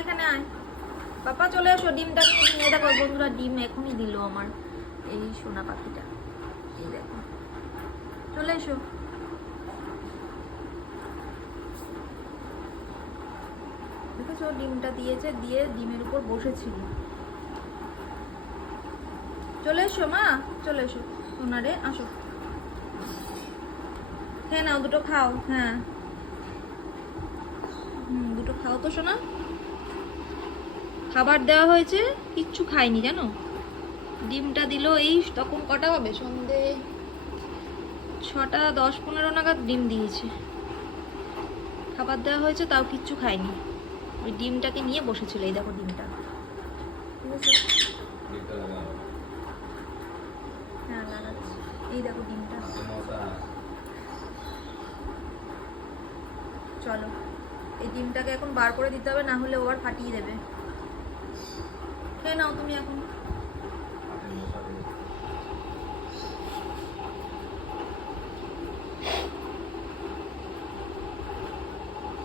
এখানে আয়, পাপা চলে এসো। ডিমটা নিয়ে দেখো বন্ধুরা, ডিম এখনই দিল আমার এই সোনা পাখিটা। এই দেখো, চলে এসো। দেখেছো ডিমটা দিয়েছে, দিয়ে ডিমের উপর বসেছিল। চলে এসো মা, চলে এসো সোনারে, আসো খেয়ে নাও, দুটো খাও। হ্যাঁ দুটো খাও তো সোনা। খাবার দেওয়া হয়েছে, কিচ্ছু খাইনি জানো। ডিমটা দিল এই তখন কটা হবে, সন্ধে 6টা 10-15 নাগাদ ডিম দিয়েছে। খাবার দেওয়া হয়েছে তাও কিচ্ছু খাইনি, ওই ডিমটাকে নিয়ে বসেছিল। এই দেখো ডিমটা, হ্যাঁ লাগাচ্ছি। এই দেখো ডিমটা। চলো এই ডিমটাকে এখন বার করে দিতে হবে, না হলে ও আর ফাটিয়ে দেবে। খেয়ে নাও তুমি এখন।